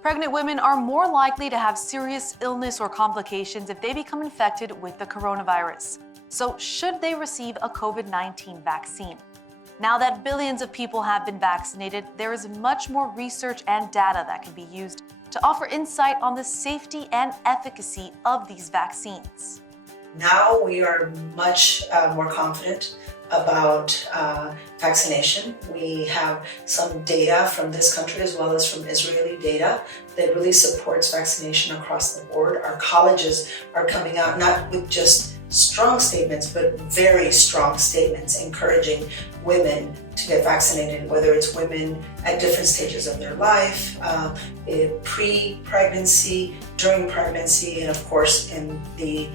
Pregnant women are more likely to have serious illness or complications if they become infected with the coronavirus. So should they receive a COVID-19 vaccine? Now that billions of people have been vaccinated, there is much more research and data that can be used to offer insight on the safety and efficacy of these vaccines. Now we are much more confident about vaccination. We have some data from this country as well as from Israeli data that really supports vaccination across the board. Our colleges are coming out not with just strong statements, but very strong statements encouraging women to get vaccinated, whether it's women at different stages of their life, pre-pregnancy, during pregnancy, and of course in the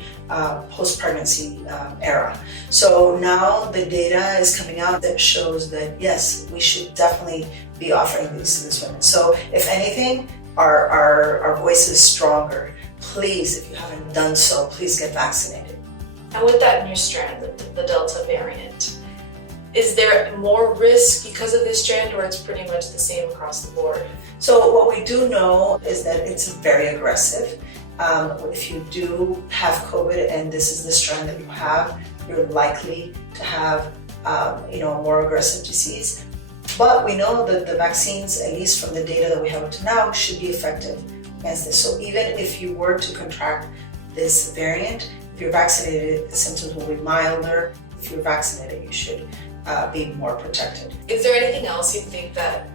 post-pregnancy era. So now the data is coming out that shows that yes, we should definitely be offering these to these women. So if anything, our voice is stronger. Please, if you haven't done so, please get vaccinated. And with that new strand, the Delta variant, is there more risk because of this strand, or it's pretty much the same across the board? So what we do know is that it's very aggressive. If you do have COVID and this is the strand that you have, you're likely to have a more aggressive disease. But we know that the vaccines, at least from the data that we have up to now, should be effective against this. So even if you were to contract this variant, if you're vaccinated, the symptoms will be milder. If you're vaccinated, you should be more protected. Is there anything else you think that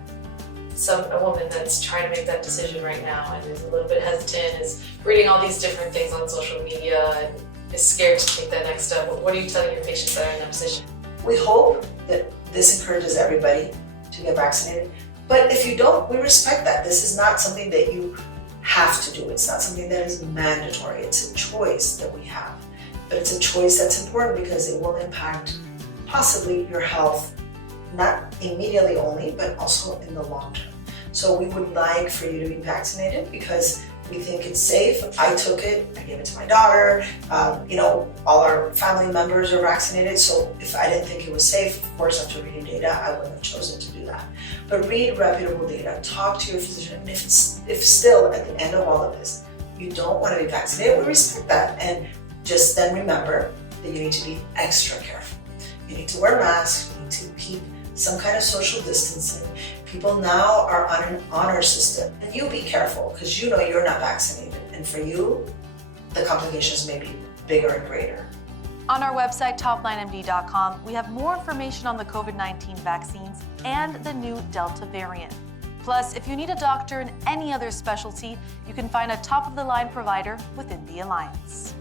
a woman that's trying to make that decision right now and is a little bit hesitant, is reading all these different things on social media and is scared to take that next step? What are you telling your patients that are in that position? We hope that this encourages everybody to get vaccinated. But if you don't, we respect that. This is not something that you have to do. It's not something that is mandatory. It's a choice that we have. But it's a choice that's important because it will impact possibly your health, not immediately only, but also in the long term. So we would like for you to be vaccinated because we think it's safe. I took it, I gave it to my daughter, all our family members are vaccinated. So if I didn't think it was safe, of course, after reading data, I wouldn't have chosen to do that. But read reputable data, talk to your physician. And if still at the end of all of this, you don't want to be vaccinated, we respect that. And just then remember that you need to be extra careful. You need to wear masks, you need to keep some kind of social distancing. People now are on an honor system. And you be careful because you know you're not vaccinated. And for you, the complications may be bigger and greater. On our website, toplinemd.com, we have more information on the COVID-19 vaccines and the new Delta variant. Plus, if you need a doctor in any other specialty, you can find a top-of-the-line provider within the Alliance.